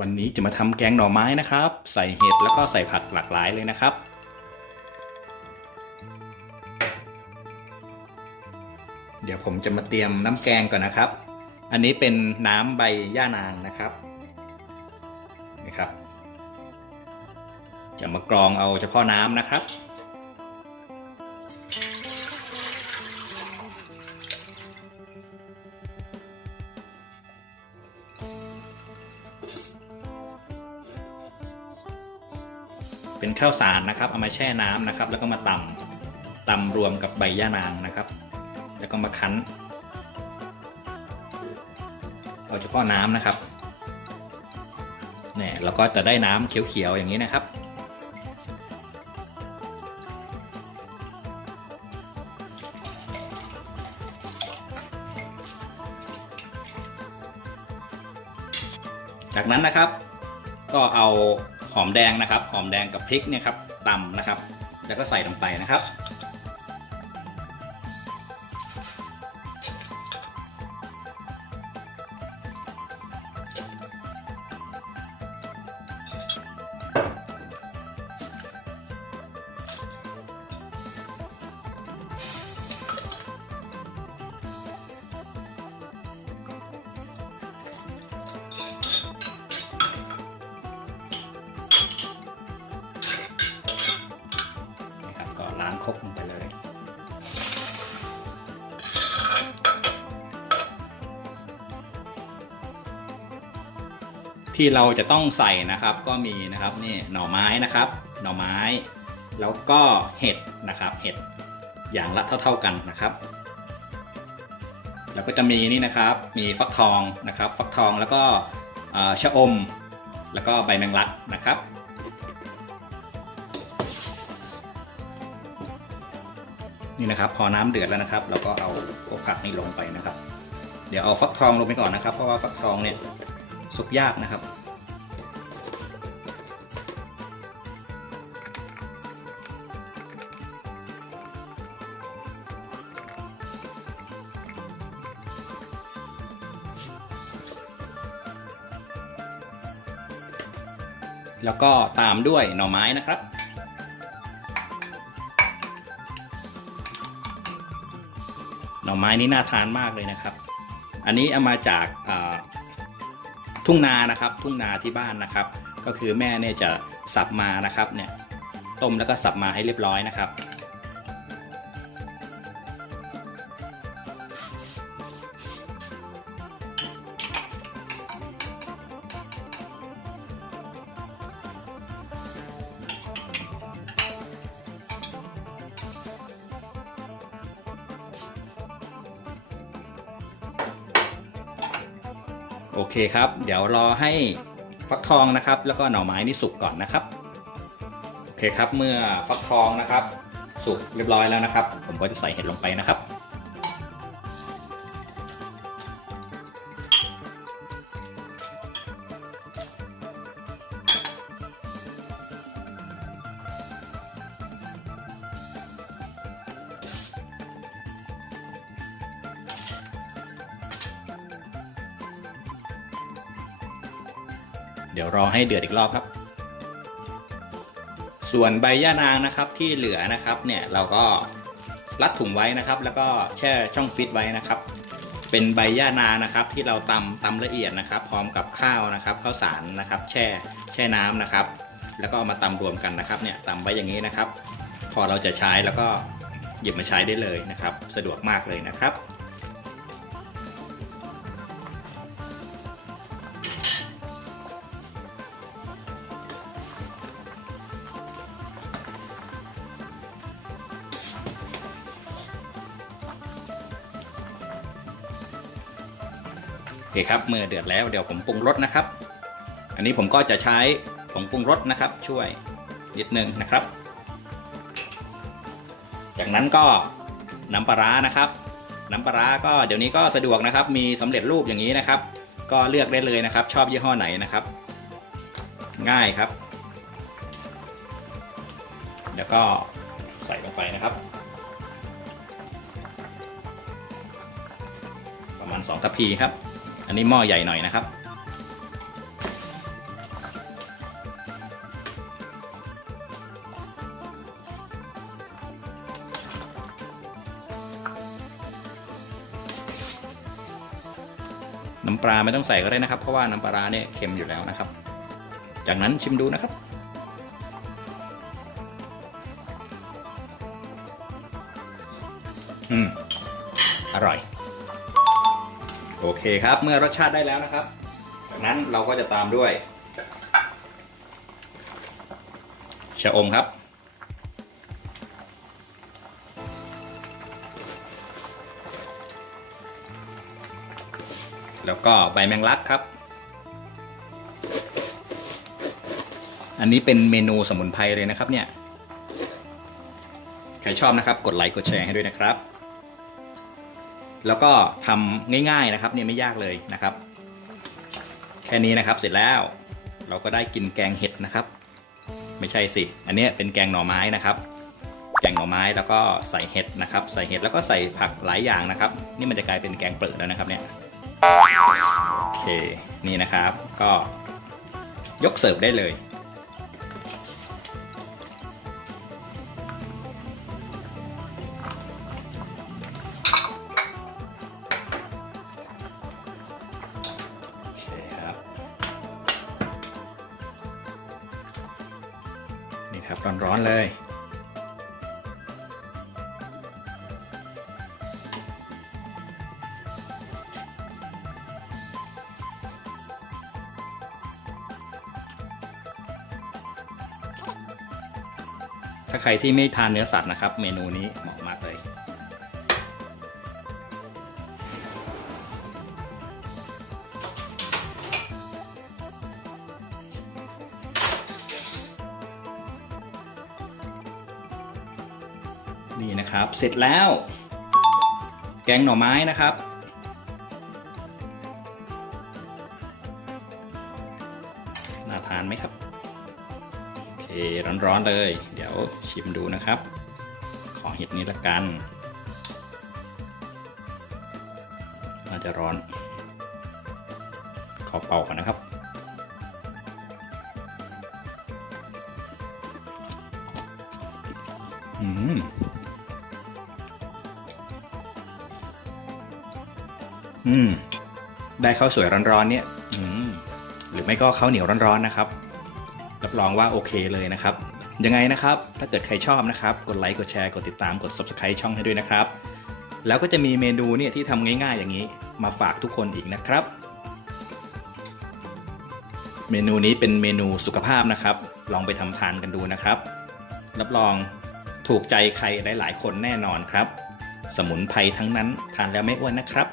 วันนี้จะมาทำแกงหน่อไม้นะครับ ใส่เห็ดแล้วก็ใส่ผักหลากหลายเลยนะครับ เดี๋ยวผมจะมาเตรียมน้ำแกงก่อนนะครับ อันนี้เป็นน้ำใบย่านางนะครับนี่ครับ จะมากรองเอาเฉพาะน้ำนะครับ เป็นข้าวสารนะครับ เอามาแช่น้ำนะครับ แล้วก็มาตำตำรวมกับใบย่านางนะครับ แล้วก็มาคั้น เอาเฉพาะน้ำนะครับเนี่ยเราก็จะได้น้ำเขียวๆอย่างนี้นะครับจากนั้นนะครับก็เอา หอมแดงนะครับ หอมแดงกับพริกเนี่ยครับตำนะครับ แล้วก็ใส่ลงไปนะครับนะครับ ที่เราจะต้องใส่นะครับ ก็มีนะครับนี่หน่อไม้นะครับ หน่อไม้ แล้วก็เห็ดนะครับ เห็ดอย่างละเท่า ๆกันนะครับ แล้วก็จะมีนี่นะครับ มีฟักทองนะครับ ฟักทองแล้วก็ชะอม แล้วก็ใบแมงลักนะครับ นี่นะครับ พอน้ำเดือดแล้วนะครับ เราก็เอาผักนี่ลงไปนะครับ เดี๋ยวเอาฟักทองลงไปก่อนนะครับ เพราะว่าฟักทองเนี่ย สุกยากนะครับ แล้วก็ตามด้วยหน่อไม้นะครับหน่อไม้นี่น่าทานมากเลยนะครับ อันนี้เอามาจากา ทุ่งนานะครับ ทุ่งนาที่บ้านนะครับ ก็คือแม่เนี่ยจะสับมานะครับเนี่ยต้มแล้วก็สับมาให้เรียบร้อยนะครับ โอเคครับ เดี๋ยวรอให้ฟักทองนะครับ แล้วก็หน่อไม้นี่สุกก่อนนะครับ โอเคครับ เมื่อฟักทองนะครับ สุกเรียบร้อยแล้วนะครับ ผมก็จะใส่เห็ดลงไปนะครับ ดี๋ยวรอให้เดือดอีกรอบครับ ส่วนใบย่านางนะครับที่เหลือนะครับเนี่ยเราก็รัดถุงไว้นะครับ แล้วก็แช่ช่องฟิตไว้นะครับ เป็นใบย่านานะครับ ที่เราตำตำละเอียดนะครับ พร้อมกับข้าวนะครับข้าวสารนะครับ แช่แช่น้ำนะครับ แล้วก็เอามาตำรวมกันนะครับเนี่ยตำไว้อย่างนี้นะครับ พอเราจะใช้แล้วก็หยิบมาใช้ได้เลยนะครับ สะดวกมากเลยนะครับ คครับเมื่อเดือดแล้วเดี๋ยวผมปรุงรสนะครับ อันนี้ผมก็จะใช้ผงปรุงรสนะครับ ช่วยนิดนึงนะครับ จากนั้นก็น้ำปลาร้านะครับ น้ำปลาร้าก็เดี๋ยวนี้ก็สะดวกนะครับ มีสำเร็จรูปอย่างนี้นะครับ ก็เลือกได้เลยนะครับ ชอบยี่ห้อไหนนะครับ ง่ายครับ แล้วก็ใส่ลงไปนะครับ ประมาณ2ทัพพีครับ อันนี้หม้อใหญ่หน่อยนะครับ น้ำปลาไม่ต้องใส่ก็ได้นะครับ เพราะว่าน้ำปลาเนี่ยเค็มอยู่แล้วนะครับ จากนั้นชิมดูนะครับอืมอร่อย โอเคครับ เมื่อรสชาติได้แล้วนะครับ จากนั้นเราก็จะตามด้วยชะอมครับ แล้วก็ใบแมงลักครับ อันนี้เป็นเมนูสมุนไพรเลยนะครับเนี่ย ใครชอบนะครับ กดไลค์กดแชร์ให้ด้วยนะครับ แล้วก็ทำง่ายๆนะครับเนี่ยไม่ยากเลยนะครับ แค่นี้นะครับเสร็จแล้วเราก็ได้กินแกงเห็ดนะครับ ไม่ใช่สิอันนี้เป็นแกงหน่อไม้นะครับ แกงหน่อไม้แล้วก็ใส่เห็ดนะครับ ใส่เห็ดแล้วก็ใส่ผักหลายอย่างนะครับ นี่มันจะกลายเป็นแกงเปลือกแล้วนะครับเนี่ยโอเคนี่นะครับก็ยกเสิร์ฟได้เลย ครับร้อนๆเลยถ้าใครที่ไม่ทานเนื้อสัตว์นะครับ เมนูนี้เหมาะมากเลย นี่นะครับ เสร็จแล้ว แกงหน่อไม้นะครับ น่าทานไหมครับ โอเค ร้อนๆเลย เดี๋ยวชิมดูนะครับ ขอเห็ดนี้ละกัน น่าจะร้อน ขอเป่าก่อนนะครับ อืมอืม ได้ข้าวสวยร้อนๆเนี่ย อืม หรือไม่ก็ข้าวเหนียวร้อนๆนะครับ รับรองว่าโอเคเลยนะครับ ยังไงนะครับ ถ้าเกิดใครชอบนะครับ กดไลค์ กดแชร์ กดติดตาม กด subscribe ช่องให้ด้วยนะครับ แล้วก็จะมีเมนูเนี่ยที่ทำง่ายๆอย่างนี้ มาฝากทุกคนอีกนะครับ เมนูนี้เป็นเมนูสุขภาพนะครับ ลองไปทำทานกันดูนะครับ รับรอง ถูกใจใครหลาย ๆ คนแน่นอนครับ สมุนไพรทั้งนั้นทานแล้วไม่อ้วนนะครับ